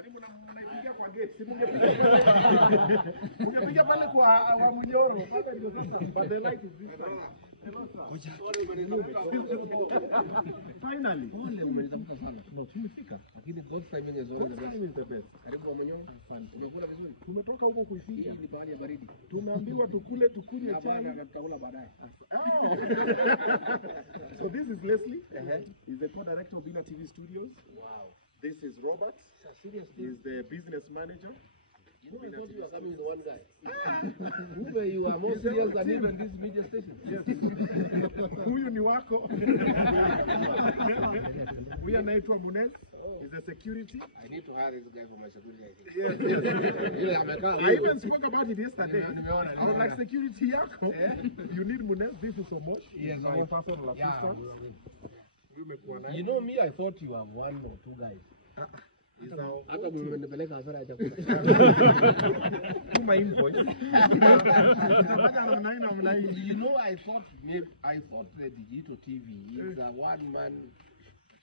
Karibu na mnaipiga kwa gate. Si mungepiga pale kwa wa Munyoro. Pale ndio sasa. But the light is this time. Hello sir. Finally. Ole umelitafuta sana. No, tumefika. Lakini God's timing is always the best. Karibu wa Munyoro. Umekula vizuri? Tumetoka huko kuifia. Ni pahali ya baridi. Tumeambiwa tukule tukunywe chai. Na tutakula baadaye. So this is Leslie. He's the co-director of Villa TV Studios. Wow. This is Robert. Serious He's the business manager. You know, I thought you were coming with one guy. You are more serious than even this media station. Yes. Huyu ni wako. Huyu anaitwa Munez. He's a security. I need to hire this guy for my security, I think. Yes. I even spoke about it yesterday. I was like, security yako. You need Munez. This is Omosh. Yes, my personal assistant. You know me, I thought you have one or two guys. Hata mmenipeleka hasara ya chakula. Tuma invoice. You know, I thought the digital TV is a one man.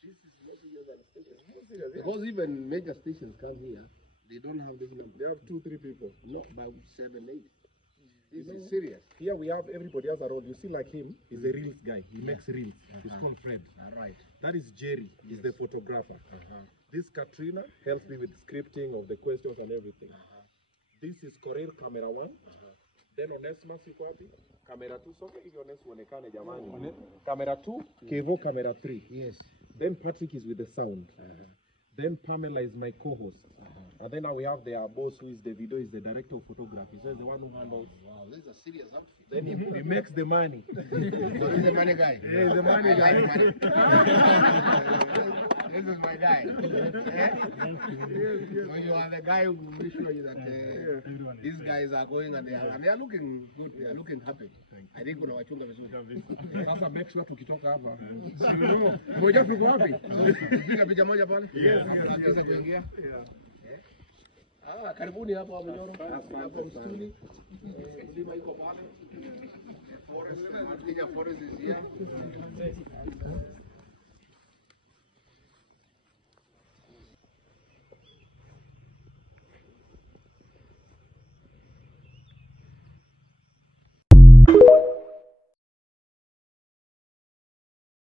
This is more serious than stations. Because even major stations come here, they don't have this number. They have 2-3 people. Not about 7-8. This is serious. Here we have everybody else around. You see, like him, he's a reels guy. He makes reels. He's called Fred. Right. That is Jerry. He's the photographer. This Katrina helps me with scripting of the questions and everything. This is Korir camera 1. Then Onesma Sikwapi, camera 2. So if Onesma onekane jamani. Camera 2, Kevo camera 3. Yes. Then Patrick is with the sound. Then Pamela is my co-host. And then now we have their boss, who is the video, is the director of photography. So he's the one who handles. Wow, this is a serious outfit. Then he makes the money. He's the money guy. Yeah, he's the money guy. This is my guy. So you are the guy who will make sure that these guys are going and they are looking good. They are looking happy. I think kuna wachunga vizuri. Sasa make sure tukitoka hapa. Moja tuko wapi? Piga picha moja pale. Tunaweza kuingia. Karibuni hapa wa Munyoro. Hapa msituni. Mlima iko pale. Forest, Kenya Forest is here.